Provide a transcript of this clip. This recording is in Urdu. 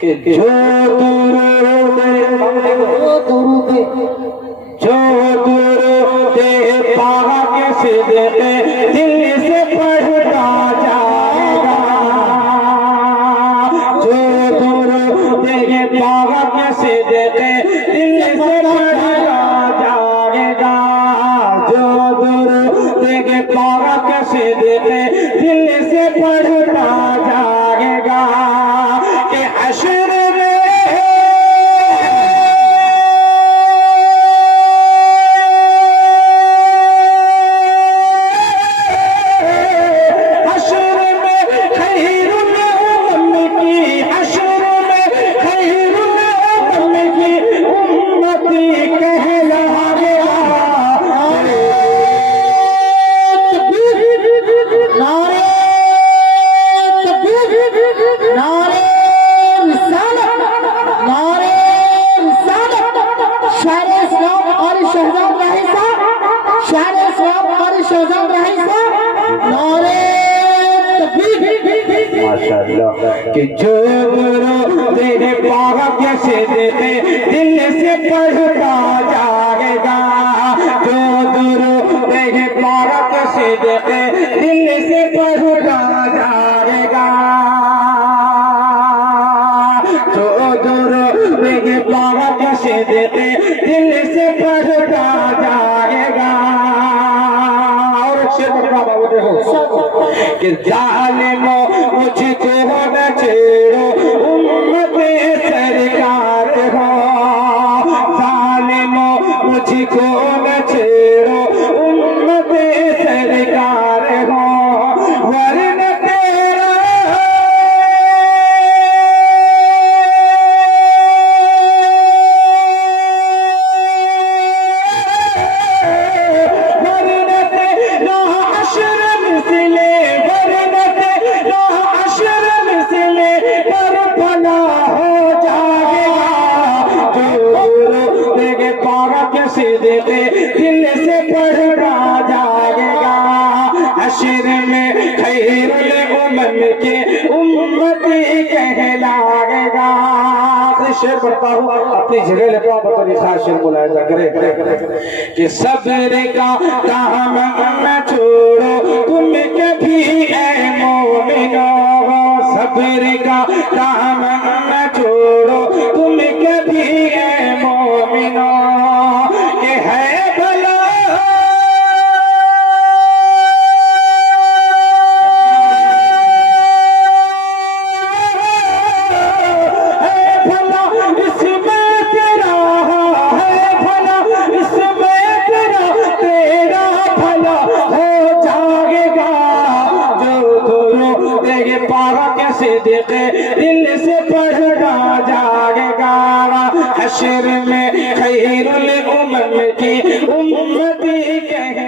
کہ جو درود پاک صدق دل سے پڑھتا جائے گا، جو درود پاک صدق دل سے پڑھتا جائے گا، جو درود پاک صدق دل سے پڑھتا جائے گا کہ حشر کہ جو درود پاک صدق دل سے پڑھتا جائے گا، جو درود پاک صدق دل سے پڑھتا جائے گا، جو درود پاک صدق دل سے پڑھتا جائے گا۔ اور ایک شعر پڑھنا بابو دیکھو کہ ظالموں مجھ کو نہ چھیڑو امت سرکار ہو، ظالموں مجھ کو نہ چھیڑو امت سرکار ہو، ورنہ تیرا حشر مثلے صدق دل سے پڑھنا جائے گا، حشر میں خیر الامم کے امتی کہلائے گا۔ آخری شعر پڑھتا ہوں، اپنی جگہ لیتا ہوں، بطور خاص شعر ملاحظہ کرے کہ صبر کا کام نہ چھوڑو تم کبھی اے مومنو، صبر کا کام نہ چھوڑو تم کبھی اے مومنو، صدق دل سے پڑھنا جائے گا، حشر میں خیر الامم کی امتی کہے